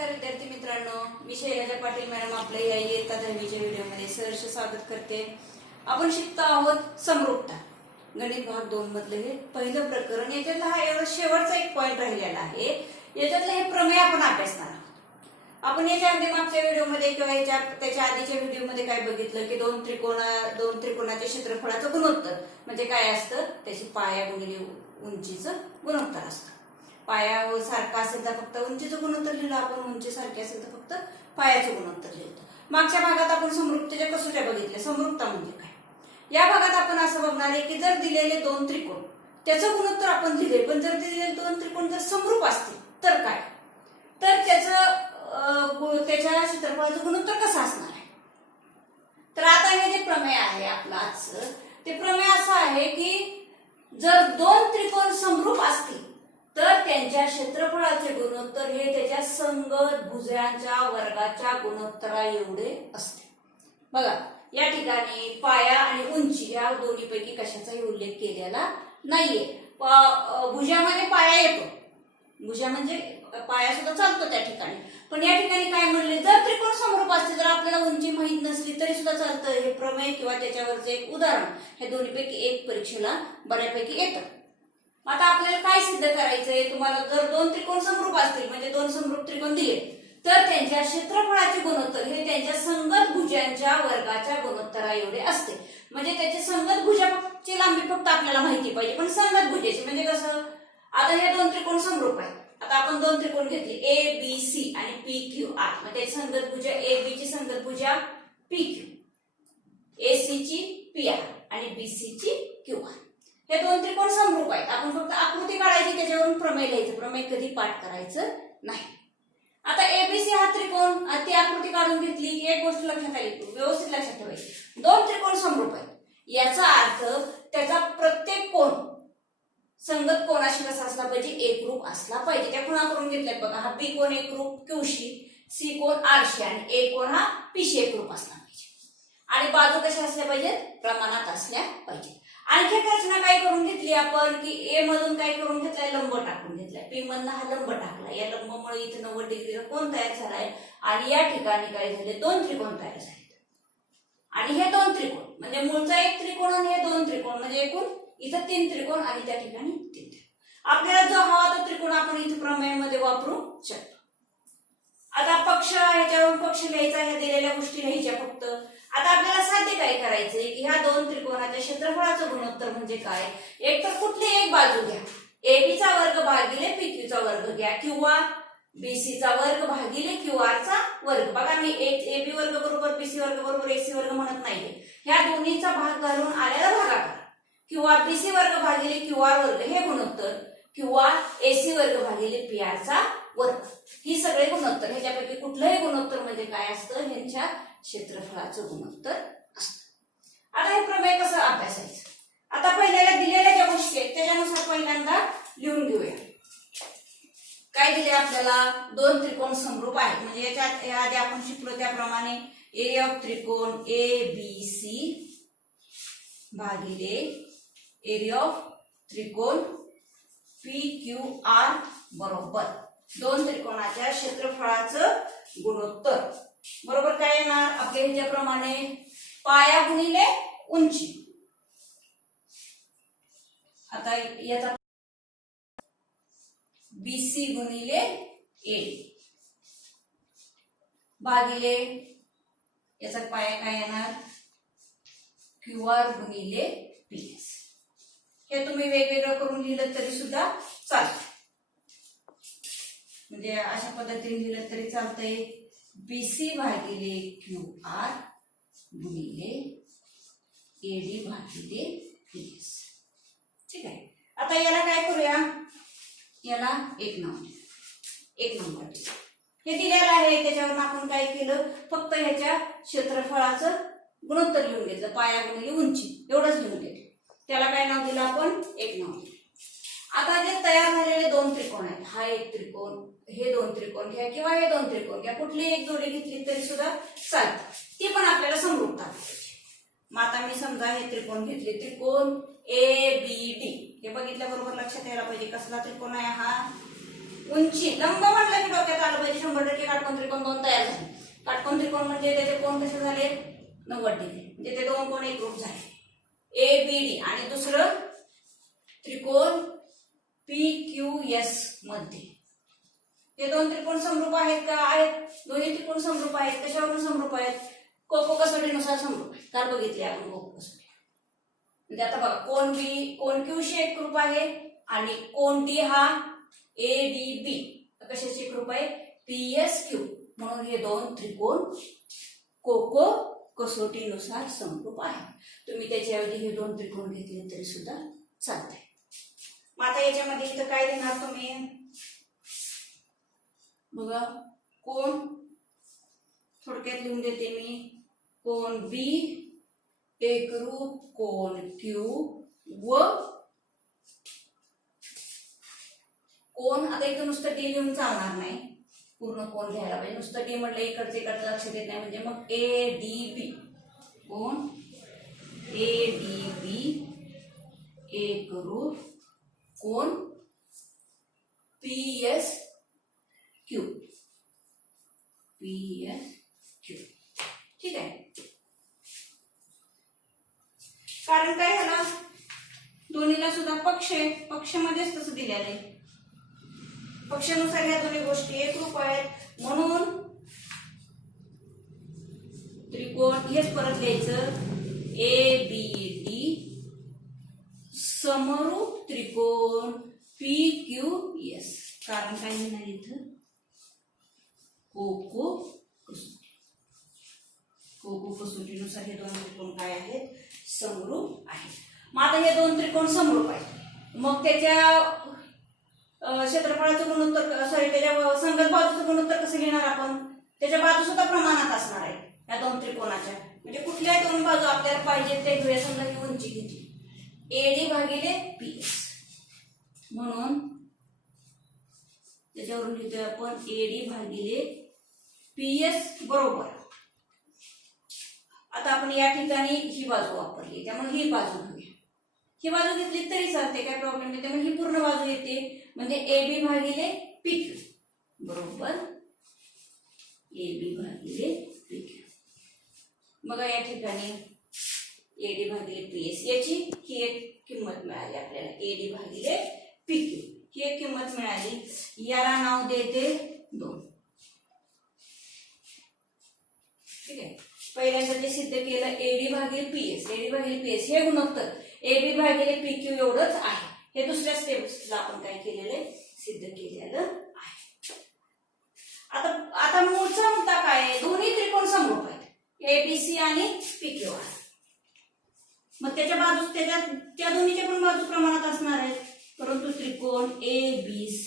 नमस्कार विद्यार्थी मित्रांनो, मी शैलजा पाटील मॅडम आपल्या या इयत्ता 10वीच्या व्हिडिओमध्ये सहर्ष स्वागत करते। आपण शिकतो आहोत समरूपता, गणित भाग 2 मधले हे पहिलं प्रकरण। याच्यातला हा एवढा शेवटचा एक पॉइंट राहिलेला आहे। याच्यातलं हे प्रमेय आपण अभ्यासणार आहोत। आपण याच्या अगदी मागच्या व्हिडिओमध्ये किंवा त्याच्या आधीच्या व्हिडिओमध्ये काय बघितलं की दोन त्रिकोणाच्या क्षेत्रफळाचं गुणोत्तर म्हणजे काय असतं, त्याची पाया गुणिले उंचीचं गुणोत्तर असतं। पाया सारखा असेल तर फक्त उंचीचं गुणोत्तर लिहिलं आपण, उंची सारखी असेल तर फक्त पायाचं गुणोत्तर लिहिलं। मागच्या भागात आपण समरूपतेच्या कसोट्या बघितल्या। समरूपता म्हणजे काय, या भागात आपण असं बघणार आहे की जर दिलेले दोन त्रिकोण त्याचं गुणोत्तर आपण लिहिले, पण जर दिलेले दोन त्रिकोण जर समरूप असतील तर काय, तर त्याच्या क्षेत्रफळाचं गुणोत्तर कसं असणार आहे। तर आता हे जे प्रमेय आहे आपलं आजचं, ते प्रमेय असं आहे की जर दोन त्रिकोण समरूप असतील तर त्यांच्या क्षेत्रफळाचे गुणोत्तर हे त्याच्या संगत भुजांच्या वर्गाच्या गुणोत्तरा एवढे असते। बघा या ठिकाणी पाया आणि उंची या दोन्हीपैकी कशाचाही उल्लेख केलेला नाहीये। भुजामध्ये पाया येतो, भुजा म्हणजे पाया सुद्धा चालतो त्या ठिकाणी, पण या ठिकाणी काय म्हणले, जर त्रिकोण समरूप असतील तर आपल्याला उंची माहित नसली तरी सुद्धा चालतं। हे प्रमेय किंवा त्याच्यावरचं एक उदाहरण हे दोन्हीपैकी एक परीक्षेला बऱ्यापैकी येतं। आता आपल्याला काय सिद्ध करायचंय, तुम्हाला जर दोन त्रिकोण समरूप असतील म्हणजे दोन समरूप त्रिकोण दिले तर त्यांच्या क्षेत्रफळाचे गुणोत्तर हे त्यांच्या संगत भुजांच्या वर्गाच्या गुणोत्तरा एवढे असते। म्हणजे त्याची संगत भुजाची लांबी फक्त आपल्याला माहिती पाहिजे, पण संगत भुजाची म्हणजे कसं, आता हे दोन त्रिकोण समरूप आहेत। आता आपण दोन त्रिकोण घेतले ए बी सी आणि पी क्यू आर, मग त्याची संगत भुजा ए बी ची संगत भुजा पी क्यू, ए सी ची पी आर आणि बी सी ची क्यू आर। हे दोन त्रिकोण समरूप आहेत। आपण फक्त आकृती काढायची, त्याच्यावरून प्रमेय लिहायचं, प्रमेय कधी पाठ करायचं नाही। आता एबीसी हा त्रिकोण, ती आकृती काढून घेतली की एक गोष्ट लक्षात आली, व्यवस्थित लक्षात ठेवायची, दोन त्रिकोण समरूप आहेत याचा अर्थ त्याचा प्रत्येक कोण संगत कोणाशी कसा असला पाहिजे, एकरूप असला पाहिजे। त्या खुणा करून घेतल्यात बघा, हा बी कोण एकरूप क्यूशी, सी कोण आरशी आणि ए कोण हा पीशी एकरूप असला पाहिजे, आणि बाजू कशा असल्या पाहिजेत, प्रमाणात असल्या पाहिजे। आणखी एक रचना काय करून घेतली आपण की ए मधून काय करून घेतलाय, लंब टाकून घेतलाय, पी मधून हा लंब टाकला, या लंबामुळे इथे 90 डिग्रीचा कोन तयार झालाय आणि या ठिकाणी काय झाले, दोन त्रिकोण तयार झाले। आणि हे दोन त्रिकोण म्हणजे मूळचा एक त्रिकोण आणि हे दोन त्रिकोण म्हणजे एकूण इथं तीन त्रिकोण आणि त्या ठिकाणी तीन त्रिकोण। आपल्याला जो हवा तो त्रिकोण आपण इथे प्रमेयामध्ये वापरू शकतो। आता पक्ष, ह्याच्यावरून पक्ष लिहायचा, ह्या दिलेल्या गोष्टी लिहायच्या फक्त। आता आपल्याला साध्य काय करायचंय की ह्या दोन त्रिकोणाच्या क्षेत्रफळाचं गुणोत्तर म्हणजे काय, एक तर कुठली एक बाजू घ्या, एबी चा वर्ग भागिले पीक्यू चा वर्ग घ्या किंवा बीसी चा वर्ग भागिले क्यूआर चा वर्ग। बघा मी एबी वर्ग बरोबर बीसी वर्ग बरोबर एसी वर्ग म्हणत नाहीये, ह्या दोन्हीचा भाग घालून आलेला भागाकार किंवा बीसी वर्ग भागिले क्यूआर वर्ग हे गुणोत्तर किंवा एसी वर्ग भागिले पीआर चा वर्ग, ही सगळे गुणोत्तर, ह्याच्यापैकी कुठलंही गुणोत्तर म्हणजे काय असतं, ह्यांच्या क्षेत्रफळाचं गुणोत्तर असतं। आता हे प्रमेय कसं अभ्यासायचं, आता पहिल्याला दिलेल्या ज्या गोष्टी आहेत त्याच्यानुसार पहिल्यांदा लिहून घेऊया। काय दिले आपल्याला, दोन त्रिकोण समरूप आहेत म्हणजे याच्या आधी आपण शिकलो त्याप्रमाणे एरिया ऑफ त्रिकोण ए बी सी भागिले एरिया ऑफ त्रिकोण पी क्यू आर बरोबर दोन त्रिकोणाच्या क्षेत्रफळाचं गुणोत्तर बरोबर काय येणार, आपल्या ह्याच्याप्रमाणे पाया गुणिले उंची। आता याचा बीसी गुणिले ए भागिले याचा पाया काय येणार, क्यूआर गुणिले पीएस। हे तुम्ही वेगवेगळं करून लिहिलं तरी सुद्धा चालतं, म्हणजे अशा पद्धतीने लिहिलं तरी चालतंय, बीसी भागिले क्यू आर गुणिले एडी भागिले पीएस। ठीक आहे, आता याला काय करूया, याला एक नंबर हे दिलेलं आहे, त्याच्यावरून आपण काय केलं, फक्त ह्याच्या क्षेत्रफळाचं गुणोत्तर लिहून घेतलं, पाया गुणिले उंची एवढंच लिहून घेतलं, त्याला काय नाव दिलं आपण, एक नाव दिलं। आता जे तयार झालेले दोन त्रिकोण आहेत, हा एक त्रिकोण, हे दोन त्रिकोण घ्या किंवा हे दोन त्रिकोण घ्या, कुठली एक जोडी घेतली तरी सुद्धा चालते, ती पण आपल्याला समरूपता पाहिजे। मग आता मी समजा हे त्रिकोण घेतले, त्रिकोण ए बी डी, हे बघितल्याबरोबर लक्षात यायला पाहिजे कसला त्रिकोण आहे हा, उंची लंब म्हणलं की डोक्यात आलं पाहिजे 100% काटकोन त्रिकोण दोन तयार झाले. काटकोन त्रिकोण म्हणजे त्याचे कोण कसे झाले 90 डिग्री, म्हणजे ते दोन कोण एकरूप झाले एबीडी. आणि दुसरं त्रिकोण PQS मध्ये. हे दोन त्रिकोण समरूप आहेत का? आहेत. दोन्ही त्रिकोण समरूप आहेत. कशावरून समरूप आहेत? कोको कसोटीनुसार समरूप आहेत. काल बघितले आपण कोको कसोटी. म्हणजे आता बघा कोण बी कोण क्यूशी एकरूप आहे आणि कोण डी हा ADB कशाची एकरूप आहे PSQ. म्हणून हे दोन त्रिकोण कोको कसोटीनुसार समरूप आहे. तुम्ही त्याच्याऐवजी हे दोन त्रिकोण घेतले तरी सुद्धा चालतंय. मग आता याच्यामध्ये इथं काय देणार तुम्ही बघा. कोण थोडक्यात लिहून देते मी. कोण बी एकरूप कोण Q व कोण. आता इथं नुसतं डी लिहून चालणार नाही, पूर्ण कोण घ्यायला पाहिजे. नुसतं डी म्हटलं इकडचे इकडचं लक्षात येत नाही, म्हणजे मग ADB. कोण ADB एकरूप कोण PSQ. ठीक आहे. कारण काय झालं दोन्हीला सुद्धा पक्ष आहे, पक्षमध्येच तसं दिलेलं आहे. पक्षानुसार या दोन्ही गोष्टी एकरूप आहेत. म्हणून त्रिकोण हेच परत लिहायचं ABD समरूप त्रिकोण PQS. कारण काय लिहिणार इथं कोको कसोटीनुसार हे दोन त्रिकोण काय आहेत समरूप आहेत. मग आता हे दोन त्रिकोण समरूप आहेत. मग त्याच्या क्षेत्रफळाचं गुणोत्तर त्याच्या संगत बाजूचं गुणोत्तर कसं लिहिणार आपण? त्याच्या बाजू सुद्धा प्रमाणात असणार आहे या दोन त्रिकोणाच्या. म्हणजे कुठल्याही दोन बाजू आपल्याला पाहिजे ते घेऊया. समजा ही उंची घेतली AD भागिले PS. म्हणून त्याच्यावरून लिहितोय आपण AD भागिले PS बरोबर. आता आपण या ठिकाणी ही बाजू वापरली त्यामुळे ही बाजू घेऊया. ही बाजू घेतली तरी चालते, काय प्रॉब्लेम नाही. त्यामुळे ही पूर्ण बाजू येते म्हणजे AB भागिले PQ बरोबर AB भागिले PQ. मग या ठिकाणी AD भागिले PS याची ही एक किंमत मिळाली आपल्याला. AD भागिले PQ ही एक किंमत मिळाली. याला नाव देते 2. ठीक आहे. पहिल्यांदा जे सिद्ध केलं AD भागिले PS हे गुणोत्तर AB भागिले PQ एवढंच आहे. हे दुसऱ्या स्टेप्सला आपण काय केलेलं सिद्ध केलेलं आहे. आता मूळचा मुद्दा काय आहे? दोन्ही त्रिकोण समरूप आहेत ABC आणि PQR. मग त्याच्या बाजू त्या दोन्हीच्या पण बाजू प्रमाणात असणार आहेत. परंतु त्रिकोण ABC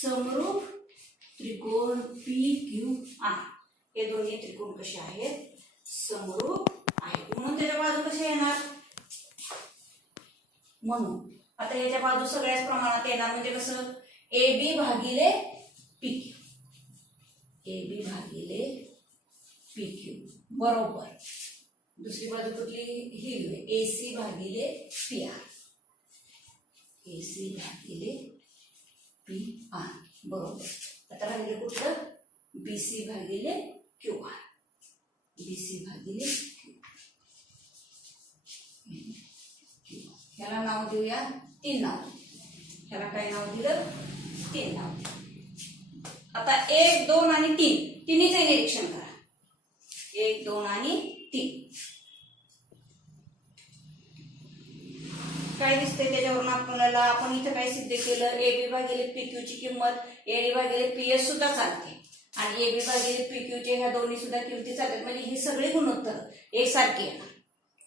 समरूप त्रिकोण PQR हे दोन्ही त्रिकोण कसे आहेत समरूप आहेत. म्हणून त्याच्या बाजू कशा येणार? म्हणून आता याच्या बाजू सगळ्याच प्रमाणात येणार. म्हणजे कसं AB भागिले PQ बरोबर. दुसरी बाजू कुठली ही AC भागिले PR बरोबर. आता राहिले कुठलं BC भागिले QR ह्याला नाव देऊया 3 नाव. ह्याला काय नाव दिलं 3 नाव. आता 1, 2 आणि 3 तिन्हीचे निरीक्षण करा. 1, 2 आणि 3 काय दिसते त्याच्यावरून आपल्याला. आपण इथं काय सिद्ध केलं AB भागिले PQ ची किंमत AD भागिले PS सुद्धा चालते आणि AB भागिले PQ चे ह्या दोन्ही सुद्धा किमती चालतात. म्हणजे ही सगळी गुणोत्तर एकसारखी येणार.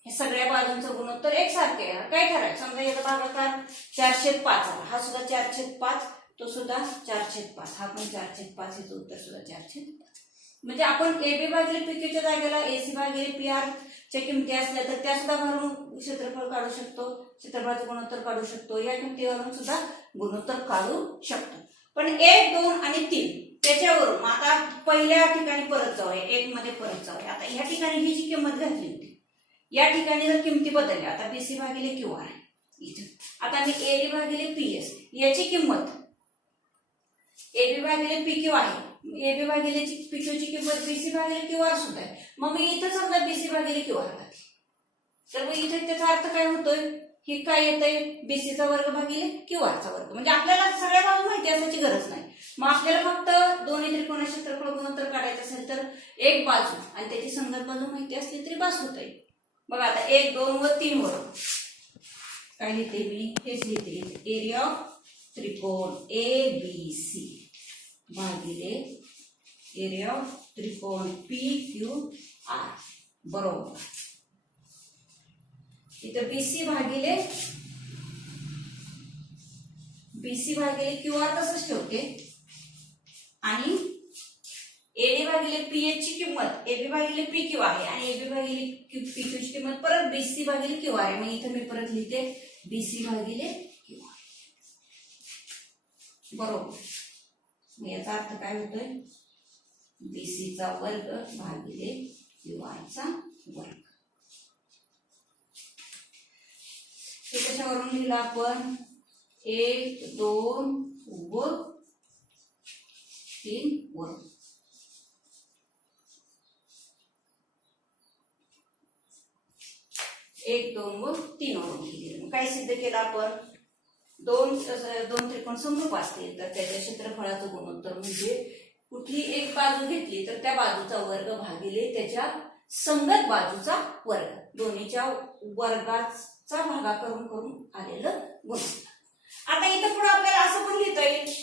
हे सगळ्या बाजूंचं गुणोत्तर एकसारखे येणार. काय ठरायचं समजा याचा भागाकार 4/5 आला. हा सुद्धा 4/5 तो सुद्धा 4/5 हा पण 4/5 याचं उत्तर सुद्धा 4/5. म्हणजे आपण AB भागिले PQ च्या जागेला AC भागिले PR च्या किमती असल्या तर त्या सुद्धा घालून क्षेत्रफळ काढू शकतो, क्षेत्रफळाचं गुणोत्तर काढू शकतो. या किमतीवरून सुद्धा गुणोत्तर काढू शकतो. पण 1, 2 आणि 3 त्याच्यावरून आता पहिल्या ठिकाणी परत जाऊया. 1 मध्ये परत जाऊया. आता या ठिकाणी ही जी किंमत घातली होती या ठिकाणी जर किमती बदलल्या. आता BC भागिले QR इथं. आता मी AD भागिले PS याची किंमत AB भागिले PQ आहे, AB भागिले PQ ची किंमत BC भागिले QR सुद्धा आहे. मग मी इथं समजा BC भागिले QR घातली, तर मग इथे त्याचा अर्थ काय होतोय, ही काय येतंय, BC चा वर्ग भागिले QR चा वर्ग. म्हणजे आपल्याला सगळ्या बाजू माहिती असायची गरज नाही. मग आपल्याला फक्त दोन्ही त्रिकोणाचे क्षेत्रफळ गुणोत्तर काढायचं असेल तर एक बाजू आणि त्याची संगत बाजू माहिती असली तरी बस होतंय. बघा आता 1, 2 व 3 वर काय लिहिते मी, हेच लिहिते, एरिया ऑफ त्रिकोण ABC भागिले एरिया ऑफ त्रिकोण PQR बरोबर. इथं BC भागिले QR तसंच ठेवते आणि AD भागिले PH ची किंमत AB भागिले PQ आहे आणि AB भागिले PQ ची किंमत परत BC भागिले QR आहे. मग इथं मी परत लिहिते BC भागिले QR बरोबर. मग याचा अर्थ काय होतोय, BC चा वर्ग भागिले QR चा वर्ग. हे कशावरून लिहिलं आपण, 1, 2 व 3 वरून. एक, 2 व 3 वरून लिहिलं. काय सिद्ध केलं आपण, दोन त्रिकोण समरूप असतील तर त्याच्या क्षेत्रफळाचं गुणोत्तर म्हणजे कुठली एक बाजू घेतली तर त्या बाजूचा वर्ग भागिले त्याच्या संगत बाजूचा वर्ग, दोन्हीच्या वर्गाचा भागाकार करून आलेलं गुणोत्तर. आता इथं पुढे आपल्याला असं पण लिहिता येईल,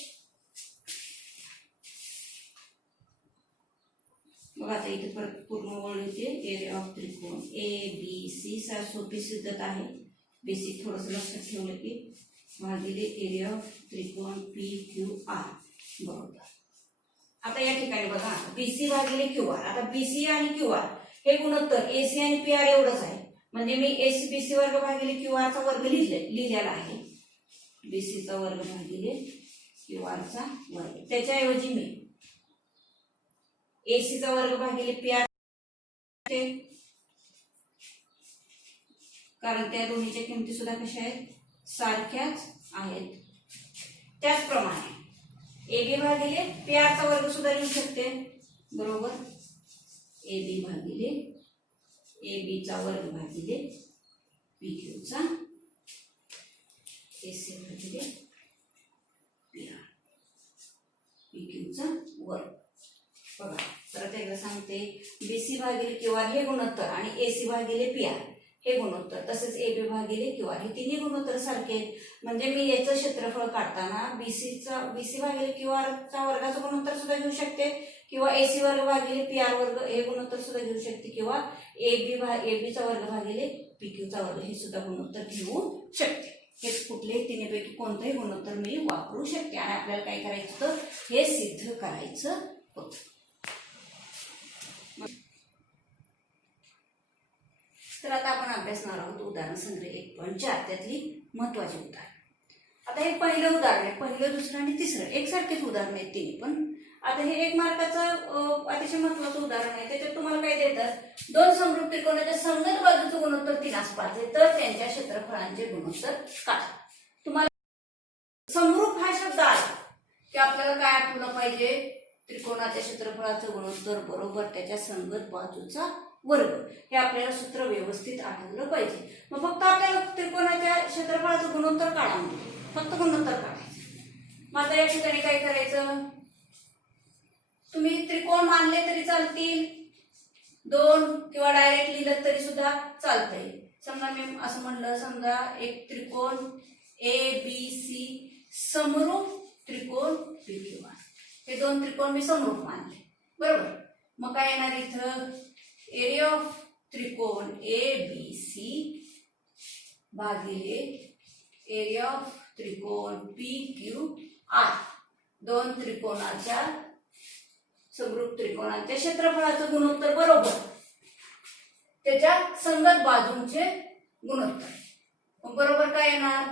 बघा आता इथे पूर्ण ओळ लिहिते, एरिया ऑफ त्रिकोण ABC सोपी सिद्धत आहे, BC थोडंसं लक्षात ठेवलं की भागिले एरिया ऑफ त्रिकोण PQR बरोबर. आता या ठिकाणी बघा BC भागिले QR, आता BC आणि QR हे गुणोत्तर AC आणि PR एवढंच आहे. म्हणजे मी BC वर्ग भागिले QR चा वर्ग लिहिलेला आहे, BC चा वर्ग भागिले QR चा वर्ग. त्याच्याऐवजी मी AC चा वर्ग भागिले PR, कारण त्या दोन्हीच्या किमती सुद्धा कशा आहेत, सारख्याच आहेत. त्याचप्रमाणे AB भागिले PR चा वर्ग सुद्धा लिहू शकते बरोबर. AB भागिले AB चा वर्ग भागिले PQ चा, AC भागिले PR PQ चा वर्ग. बघा परत एकदा सांगते, BC भागिले QR हे गुणोत्तर आणि AC भागिले PR हे गुणोत्तर, तसेच AB भागिले QR हे तिन्ही गुणोत्तर सारखे आहेत. म्हणजे मी याचं क्षेत्रफळ काढताना BC भागिले QR चा वर्गाचं गुणोत्तर सुद्धा घेऊ शकते किंवा AC वर्ग भागिले PR वर्ग हे गुणोत्तर सुद्धा घेऊ शकते किंवा AB चा वर्ग भागिले PQ चा वर्ग हे सुद्धा गुणोत्तर घेऊ शकते. हे कुठलेही तिन्हीपैकी कोणतंही गुणोत्तर मी वापरू शकते आणि आपल्याला काय करायचं होतं, हे सिद्ध करायचं होतं. तर आता आपण अभ्यासणार आहोत उदाहरण संग्रह 1.4 त्यातली महत्वाची उदाहरण. आता हे पहिलं उदाहरण आहे, पहिलं, दुसरं आणि तिसरं एकसारखेच उदाहरण आहेत तिन्ही पण. आता हे 1 मार्काचं अतिशय महत्वाचं उदाहरण आहे. त्याच्यात तुम्हाला काय देतात, दोन समरूप त्रिकोणाच्या संगत बाजूचं गुणोत्तर 3 आसपास आहे तर त्यांच्या क्षेत्रफळांचे गुणोत्तर काढा. तुम्हाला समरूप हा शब्द आला की आपल्याला काय आठवलं पाहिजे, त्रिकोणाच्या क्षेत्रफळाचं गुणोत्तर बरोबर त्याच्या संगत बाजूचा वर्ग, हे आपल्याला सूत्र व्यवस्थित आठवलं पाहिजे. मग फक्त आपल्याला त्रिकोणाच्या क्षेत्रफळाचं गुणोत्तर काढा, फक्त गुणोत्तर काढायचं. मग आता या ठिकाणी काय करायचं, तुम्ही त्रिकोण मानले तरी चालतील, 2 किंवा डायरेक्ट लिहिलं तरी सुद्धा चालतंय. समजा मी असं म्हणलं, समजा एक त्रिकोण ABC समरूप त्रिकोण PQR, हे 2 त्रिकोण मी समरूप मानले बरोबर. मग काय येणार इथं, एरिया ऑफ त्रिकोण ABC भागिले एरिया ऑफ त्रिकोण PQR, 2 त्रिकोणाच्या समरूप त्रिकोणाच्या क्षेत्रफळाचं गुणोत्तर बरोबर त्याच्या संगत बाजूंचे गुणोत्तर. मग बरोबर काय येणार,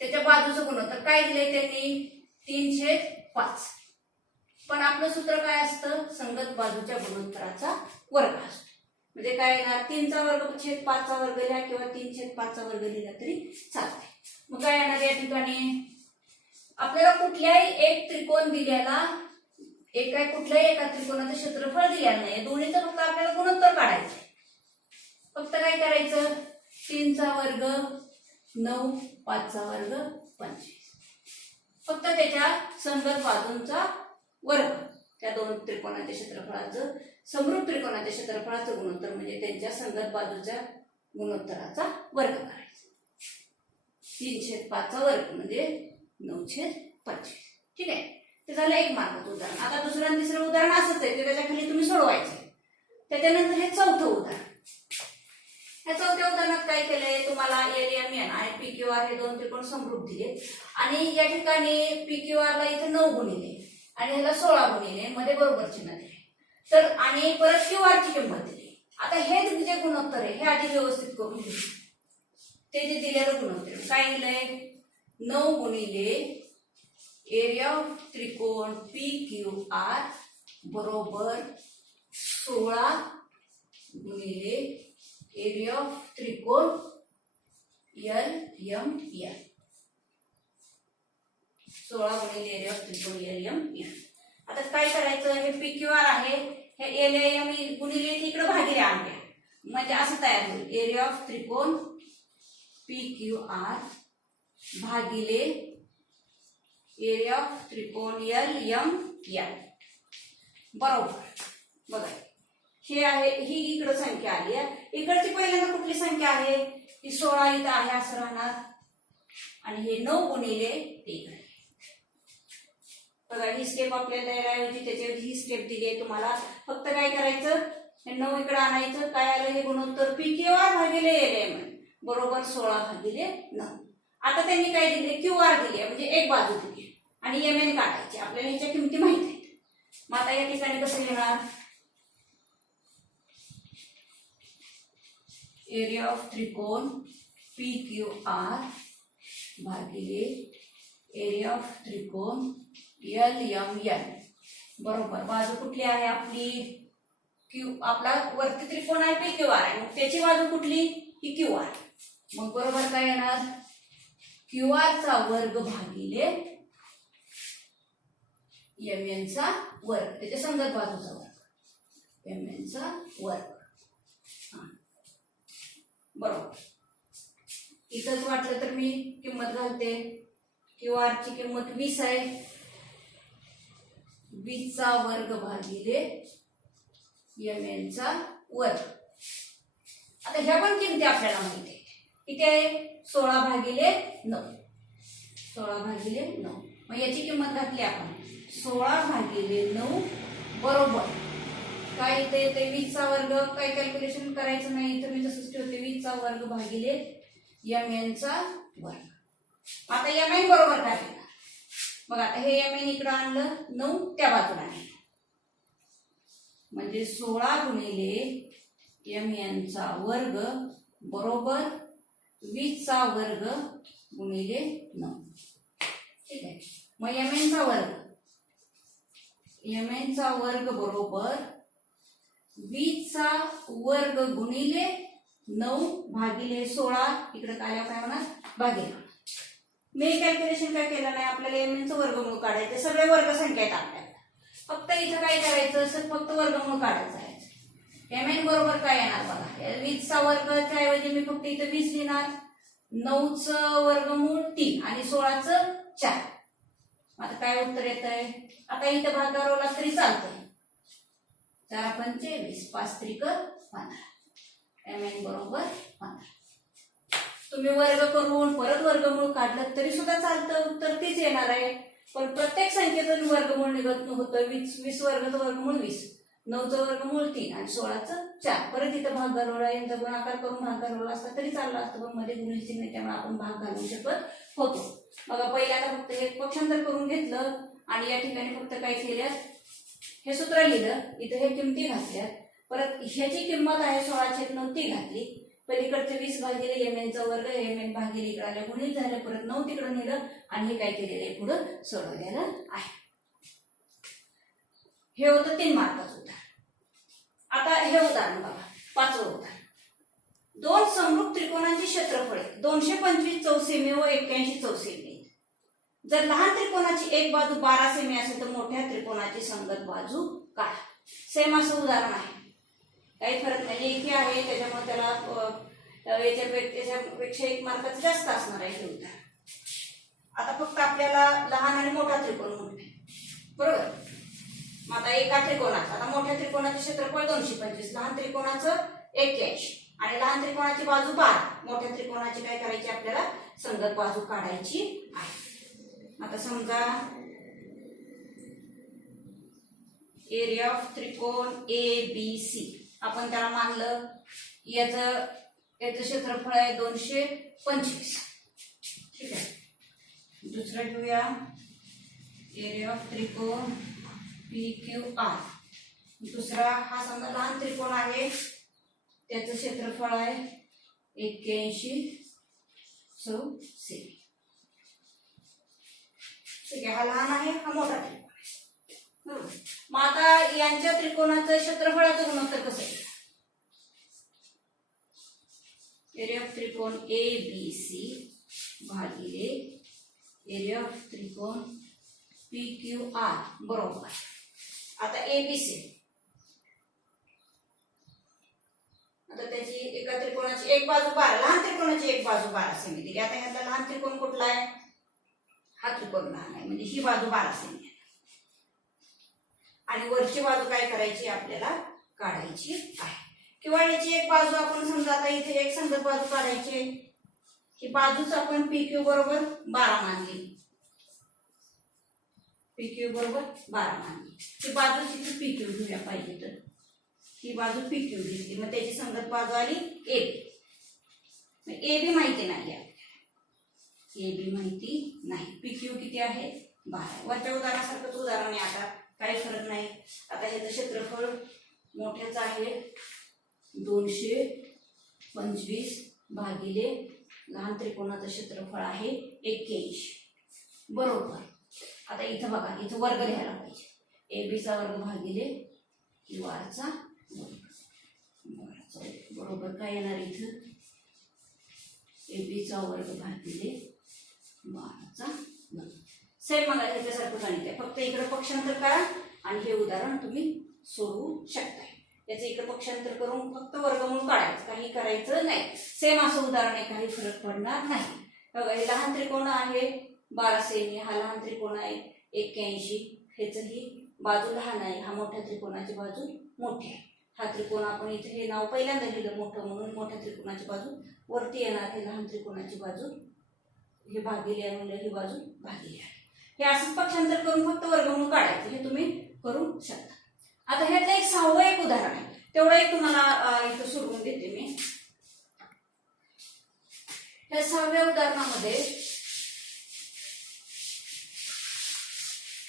त्याच्या बाजूचं गुणोत्तर काय दिलंय त्यांनी, 3/5. पण आपलं सूत्र काय असतं, संगत बाजूच्या गुणोत्तराचा वर्ग असतो. म्हणजे काय येणार, 3 चा वर्ग छेद 5 चा वर्ग लिहा किंवा 3/5 चा वर्ग लिहिला तरी चालतंय. मग काय येणार या ठिकाणी, आपल्याला कुठल्याही एक त्रिकोण दिलेला कुठल्याही एका त्रिकोणाचं क्षेत्रफळ दिलेलं नाही, दोन्हीचं फक्त आपल्याला गुणोत्तर काढायचं. फक्त काय करायचं, 3चा वर्ग 9, 5चा वर्ग 25. फक्त त्याच्या संगत बाजूंचा वर्ग, त्या दोन त्रिकोणाच्या क्षेत्रफळाचं, समरूप त्रिकोणाच्या क्षेत्रफळाचं गुणोत्तर म्हणजे त्यांच्या संगत बाजूच्या गुणोत्तराचा वर्ग करायचा. 3/5चा वर्ग म्हणजे 9/25. ठीक आहे, ते झालं एक मार्गाचं उदाहरण. आता दुसरं आणि तिसरं उदाहरण असंच आहे, ते त्याच्या खाली तुम्ही सोडवायचं. त्याच्यानंतर हे चौथं उदाहरण. या चौथ्या उदाहरणात काय केलंय, तुम्हाला LMN आणि PQR हे दोन त्रिकोण समरूप दिले आणि या ठिकाणी PQR ला इथे 9 गुणिले आणि ह्याला 16 गुणिले, मध्ये बरोबर चिन्ह दिले. तर आणि परत QR ची किंमत दिली. आता हे जे गुणोत्तर आहे हे आधी व्यवस्थित करून घेऊ. ते जे दिलेलं गुणोत्तर काय दिलंय, 9 गुणिले एरिया ऑफ त्रिकोण PQR बरोबर 16 गुणिले एरिया ऑफ त्रिकोण LMN. 16 गुणिले एरिया ऑफ त्रिकोण LMN. आता काय करायचं, हे PQR आहे, हे LMN गुणिले इकडे भागिले आणले म्हणजे असं तयार होईल, एरिया ऑफ त्रिकोण PQR भागिले एरिया ऑफ त्रिकोण LMN बरोबर. बघा हे आहे, ही इकडे संख्या आली आहे, इकडची पहिल्यांदा कुठली संख्या आहे, ती 16 इथं आहे असं राहणार आणि हे 9 गुणिले ते इकडे. बघा ही स्टेप आपल्याला द्यायला त्याच्यावर ही स्टेप दिली आहे तुम्हाला. फक्त काय करायचं, हे 9 इकडे आणायचं. काय आलं, हे गुणोत्तर PQR भागिले LMN बरोबर 16 भागिले 9. आता त्यांनी काय दिले, QR दिले म्हणजे एक बाजू दिली आणि MN काढायची. आपल्याला ह्याच्या किमती माहित आहेत. मग आता या ठिकाणी कसं लिहिणार, एरिया ऑफ त्रिकोण PQR भागिले एरिया ऑफ त्रिकोण LMN बरोबर बाजू कुठली आहे आपली, आपला वरती त्रिकोण आहे PQR आहे, मग त्याची बाजू कुठली, ही QR. मग बरोबर काय येणार, QR चा वर्ग भागिले MN चा वर्ग, त्याच्या संगत बाजूचा वर्ग, MN चा वर्ग. बरोबर. इथंच वाटलं तर मी किंमत घालते. QR ची किंमत 20 आहे, 20चा वर्ग भागिले MN चा वर्ग. आता ह्या पण किमती आपल्याला माहिती आहे, किती आहे, 16 भागिले 9. 16 भागिले 9. मग याची किंमत घातली आपण 16 भागिले 9 बरोबर काय येते, 20चा वर्ग. काही कॅल्क्युलेशन करायचं नाही तर मी तसंच ठेवते, 20चा वर्ग भागिले MN चा वर्ग. आता MN बरोबर काय केलं, बघा आता हे MN इकडे आणलं, 9 त्या बाजूला आणलं म्हणजे 16 गुणिले MN चा वर्ग बरोबर 20चा वर्ग गुणिले 9. ठीक आहे, मग MN चा वर्ग, MN चा वर्ग बरोबर 20चा वर्ग गुणिले 9 भागिले 16. इकडे काय म्हणा भागिले. मी कॅल्क्युलेशन काय केलं नाही, आपल्याला MN चं वर्गमूळ काढायचं. सगळे वर्ग संख्या आहेत आपल्याला, फक्त इथं काय करायचं, फक्त वर्गमूळ काढायचं आहे. MN बरोबर काय येणार बघा, 20चा वर्गच्या ऐवजी मी फक्त इथं 20 लिहिणार, 9चं वर्गमूळ 3 आणि 16चं 4. आता काय उत्तर येत आहे, आता इथं भागारोला तरी चालतंय. 4 पंचे 20, 5 त्रिक 15. MN बरोबर 15. तुम्ही वर्ग करून परत वर्गमूळ काढलं तरी सुद्धा चालतं, उत्तर तेच येणार आहे. पण प्रत्येक संख्येतून वर्गमूळ निघत होतं. 20 वर्गाचं वर्गमूळ 20, 9चं वर्गमूळ 3 आणि 16चं 4. परत इथं भाग घालवला, यांचा गुणाकार करून भाग घालवला असता तरी चालला असतं, पण मध्ये गुणिले चिन्ह त्यामुळे आपण भाग घालवू शकत होतो. बघा पहिल्यांदा फक्त हे पक्षांतर करून घेतलं आणि या ठिकाणी फक्त काय केल्यात, हे सूत्र लिहिलं, इथं हे किमती घातल्यात. परत ह्याची किंमत आहे 16/9 ती घातली. पलीकडचे 20 भागिले MN चा वर्ग, MN भागिले इकडे आल्या गुणित झालं, परत 9 तिकडे नेलं आणि हे काय केलेलं आहे पुढं सोडवलेलं आहे. हे होतं 3 मार्काचं उदाहरण. आता हे उदाहरण बघा, 5वं उदाहरण. दोन समरूप त्रिकोणांची क्षेत्रफळे 225 चौसेमी व 81 चौसेमी. जर लहान त्रिकोणाची एक बाजू 12 सेमी असेल तर मोठ्या त्रिकोणाची संगत बाजू काढा. सेम असं उदाहरण आहे, काही फरक नाही. एक आहे त्याच्यामुळे त्याला याच्यापेक्षा 1 मार्काचं जास्त असणार आहे हे उदाहरण. आता फक्त आपल्याला लहान आणि मोठा त्रिकोण म्हणून बरोबर. मग आता एका त्रिकोणाचं, आता मोठ्या त्रिकोणाचं क्षेत्रफळ 225, लहान त्रिकोणाचं 81 आणि लहान त्रिकोणाची बाजू 12, मोठ्या त्रिकोणाची काय करायची आपल्याला संगत बाजू काढायची आहे. आता समजा एरिया ऑफ त्रिकोण ABC आपण त्याला मानलं, याचं क्षेत्रफळ आहे 225. ठीक आहे. दुसरं घेऊया एरिया ऑफ त्रिकोण PQR. दुसरा हा समजा लहान त्रिकोण आहे, त्याचं क्षेत्रफळ आहे 81 सेमी. ठीक आहे. हा लहान आहे, हा मोठा त्रिकोण आहे. मग आता यांच्या त्रिकोणाचं क्षेत्रफळाचं गुणोत्तर कसं आहे? एरिया ऑफ त्रिकोण ABC भागिले एरिया ऑफ त्रिकोण PQR बरोबर. आता ABC, आता त्याची एका त्रिकोणाची एक बाजू 12, लहान त्रिकोणाची एक बाजू 12 सेमी दिली. आता ह्यातला लहान त्रिकोण कुठला आहे? हा त्रिकोण लहान आहे, म्हणजे ही बाजू 12 सेमी आहे. आणि वरची बाजू काय करायची आपल्याला काढायची आहे. किंवा याची एक बाजू आपण समजा आता इथे एक संगत बाजू काढायची, ही बाजूच आपण PQ बरोबर 12 मानली. PQ बरोबर 12 मानली. ही बाजू तिथे PQ घेऊया पाहिजे तर ही बाजू PQ घेतली, मग त्याची संगत बाजू आली AB. AB माहिती नाही आपल्याला, AB माहिती नाही. PQ किती आहे? 12. वरच्या उदाहरणासारखंच उदाहरण आहे, आता काही फरक नाही. आता ह्याचं क्षेत्रफळ मोठ्याच आहे 225 भागिले लहान त्रिकोणाचं क्षेत्रफळ आहे 81 बरोबर. आता इथं बघा, इथं वर्ग लिहायला पाहिजे. AB चा वर्ग भागिले QR चा बरोबर काय येणार इथं? AB चा वर्ग भागिले 12 चा वर्ग. सेम मला ह्याच्यासारखं गणित आहे, फक्त इकडे पक्षांतर करा आणि हे उदाहरण तुम्ही सोडवू शकता. याचं इकडे पक्षांतर करून फक्त वर्गमूळ काढायचं, काही करायचं नाही. सेम असं उदाहरण आहे, काही फरक पडणार नाही. बघा, हे लहान त्रिकोण आहे 12 सेमी, हा लहान त्रिकोण आहे 81, ह्याचंही बाजू लहान आहे, हा मोठ्या त्रिकोणाची बाजू मोठी आहे. हा त्रिकोण आपण इथे हे नाव पहिल्यांदा लिहिलं मोठं म्हणून, मोठ्या त्रिकोणाची बाजू वरती येणार, हे लहान त्रिकोणाची बाजू हे भागिले आहे म्हणजे ही बाजू भागिले आहे. हे असंच पक्षांतर करून फक्त वर्गमूळ काढायचं, हे तुम्ही करू शकता. आता ह्यातलं एक 6वं एक उदाहरण आहे, तेवढं एक तुम्हाला इथं सोडवून देते मी. या 6व्या उदाहरणामध्ये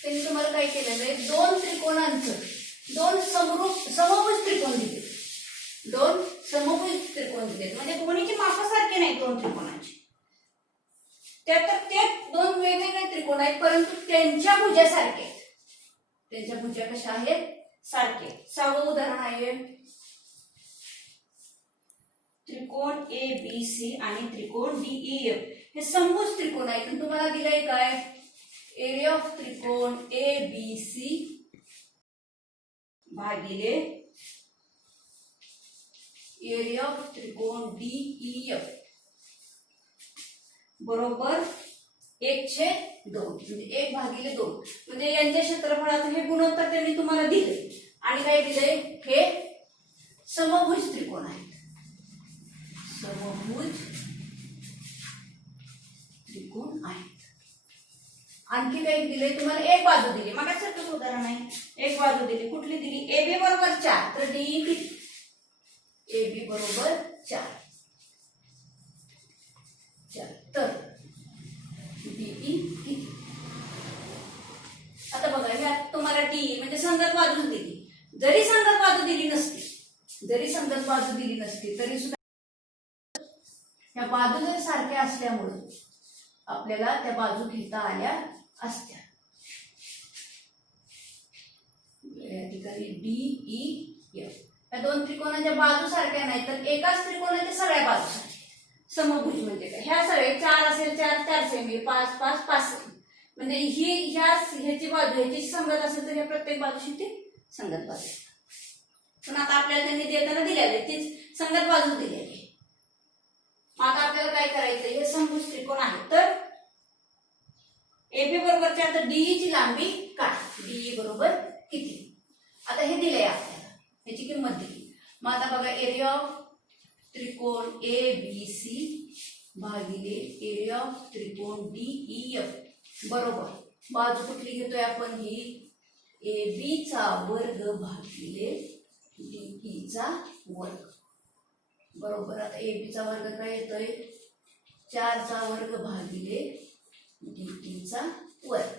त्यांनी तुम्हाला काय केलेलं आहे, दोन त्रिकोणांचं दोन समभुज त्रिकोण दिले. दोन समभुज त्रिकोण दिले म्हणजे कोणीची मापासारखे नाही दोन त्रिकोणाची. त्यात ते दोन वेगवेगळे त्रिकोण आहेत परंतु त्यांच्या भुजासारखे आहेत. त्यांच्या भुजा कशा आहेत? सारखे. 6वं उदाहरण आहे त्रिकोण ABC आणि त्रिकोण DEF. हे समभुज त्रिकोण आहेत आणि तुम्हाला दिलंय काय? एरिया ऑफ त्रिकोण ABC भागिले एरिया ऑफ त्रिकोण DEF बरोबर 1/2 म्हणजे 1 भागिले 2. म्हणजे यांच्या क्षेत्रफळाचं हे गुणोत्तर त्यांनी तुम्हाला दिले आणि काय दिलंय? हे समभुज त्रिकोण आहेत. समभुज त्रिकोण आहेत. आणखी काही दिले तुम्हाला? एक बाजू दिली, मग सारखंच उदाहरण आहे. एक बाजू दिली, कुठली दिली? AB बरोबर 4 तर DE किती? AB बरोबर 4 तर DE किती? आता बघा, यात तुम्हाला DE म्हणजे संगत बाजू दिली. जरी संगत बाजू दिली नसती तरी सुद्धा या बाजू जरी सारख्या असल्यामुळे आपल्याला त्या बाजू घेता आल्या असत्या. या ठिकाणी DEF या दोन त्रिकोणाच्या बाजू सारख्या नाही तर एकाच त्रिकोणाच्या सगळ्या बाजू सारख्या. समभुज म्हणजे काय? ह्या सगळे 4 असेल 4 4 सेमी, 5 5 5 सेमी. म्हणजे ह्याची बाजू ह्याची संगत असेल तर ह्या प्रत्येक बाजूशी ती संगत बाजू. पण आता आपल्याला त्यांनी देताना दिलेले तीच संगत बाजू दिलेली. आता आपल्याला काय करायचं, हे समभुज त्रिकोण आहे तर एबी बरोबरच्या आता डीई ची लांबी काढा. डीई बरोबर किती, आता हे दिलंय आपल्याला, याची किंमत दिली. मग आता बघा एरिया ऑफ त्रिकोण ए बी सी भागिले एरिया ऑफ त्रिकोण डी ई एफ बरोबर बाजू कुठली घेतोय आपण, ही ए बी चा वर्ग भागिले डी चा वर्ग बरोबर. आता ए बी चा वर्ग काय येतोय, 4 चा वर्ग भागिले डी चा वर्ग.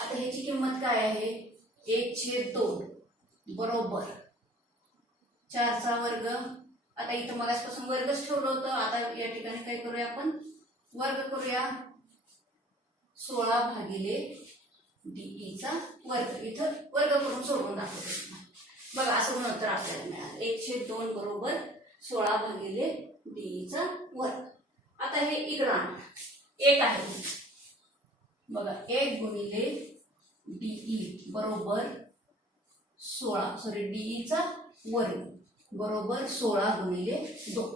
आता ह्याची किंमत काय आहे, 1/2 बरोबर 4 चा वर्ग. आता इथं मगासपासून वर्गच ठेवलं होतं, आता या ठिकाणी काय करूया आपण, वर्ग करूया. 16 भागिले डी चा वर्ग, इथं वर्ग करून सोडवून दाखवतो बघा. असं गुणोत्तर आपल्याला मिळालं 1/2 बरोबर 16 भागिले डी चा वर्ग. आता हे इकडं आणा, 1 आहे बघा, 1 गुणिले डीई बरोबर 16 सॉरी डीई चा वर्ग बरोबर 16 गुणिले 2.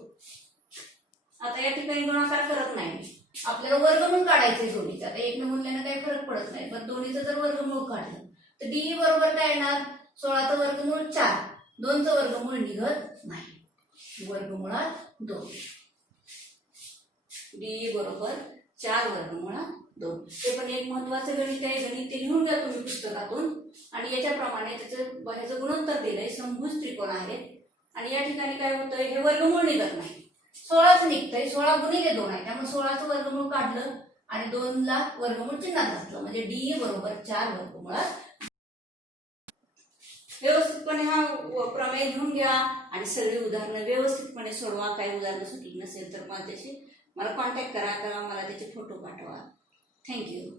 आता या ठिकाणी गुणाकार करत नाही, आपल्याला वर्गमूळ काढायचे दोन्हीचा. आता एक मूल्याने काही फरक पडत नाही, पण दोन्हीचं जर वर्गमूळ काढलं तर डीई बरोबर काय येणार, 16चं वर्गमूळ 4, 2चं वर्गमूळ निघत नाही, वर्गमुळात 2. डीई बरोबर 4 वर्गमुळात 2. ते पण एक महत्वाचं गणित आहे, गणित ते लिहून घ्या तुम्ही पुस्तकातून. आणि याच्याप्रमाणे ह्याचं गुणोत्तर दिलंय, समभुज त्रिकोण आहेत. आणि या ठिकाणी काय होतंय, हे वर्गमूळ निघत नाही, 16च निघतंय, 16 गुणिले 2 आहे, त्यामुळे 16चं वर्गमूळ काढलं आणि 2 ला वर्गमूळ चिन्हात घातलं, म्हणजे डीई बरोबर 4 वर्गमुळात. व्यवस्थितपणे हा प्रमेय लिहून घ्या आणि सगळी उदाहरणं व्यवस्थितपणे सोडवा. काही उदाहरणं सुटली नसेल तर मला कॉन्टॅक्ट करा, मला त्याचे फोटो पाठवा. थँक्यू.